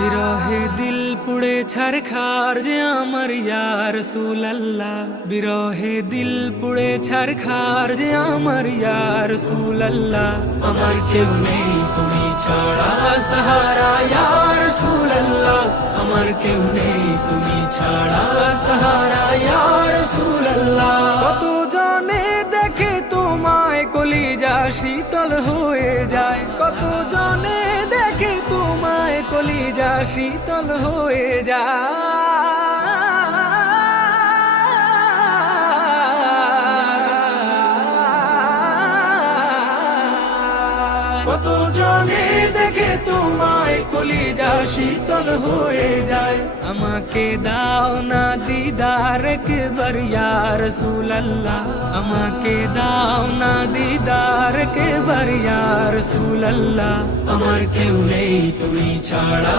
বিরহে দিল পুড়ে ছারখার যে আমার ইয়া রাসূলুল্লাহ, বিরহে দিল পুড়ে ছারখার যে আমার ইয়া রাসূলুল্লাহ। আমার কেউ নেই তুমি ছাড়া সাহারা ইয়া রাসূলুল্লাহ, আমার কেউ নেই তুমি ছাড়া সাহারা ইয়া রাসূলুল্লাহ। কত জনে দেখে তোমায় কলিজা শীতল হয়ে যায়, কত জনে দেখে তোমায় কলিজা শীতল হয়ে যায়, কত জনে দেখে তোমায় কলিজা শীতল হয়ে যায়। আমাকে দাও না দিদার একবার ইয়া রাসূলুল্লাহ, আমাকে দাও না দিদার একবার ইয়া রাসূলুল্লাহ। আমার কেউ নেই তুমি ছাড়া